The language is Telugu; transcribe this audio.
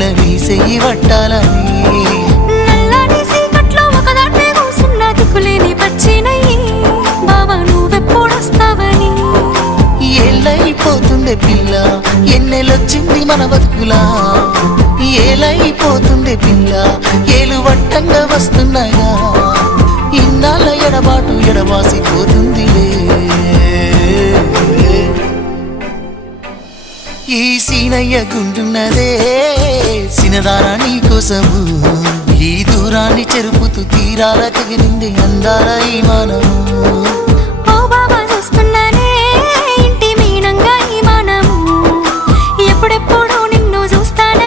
పిల్ల నీ చెయ్యి పట్టాలని నల్లని సీకట్లో ఒకదాన్నే కూసున్న దిక్కులేని పచ్చినయ్యి బావా నువ్వెప్పుడొస్తావని ఏళ్ళైపోతుండే పిల్ల ఎన్నెలొచ్చింది మన బతుకులా ఏలైపోతుండే పిల్ల ఏలు వట్టంగా వస్తున్నాయా ఇన్నాళ్ళ ఎడబాటు ఎడవాసిపోతుందిలే ఈ సీనయ్య గుంటున్నదే సినదారా నీ కోసము ఈ దూరాన్ని చెరుపుతూ తీరాల తెగిరింది అందాల ఈ మానము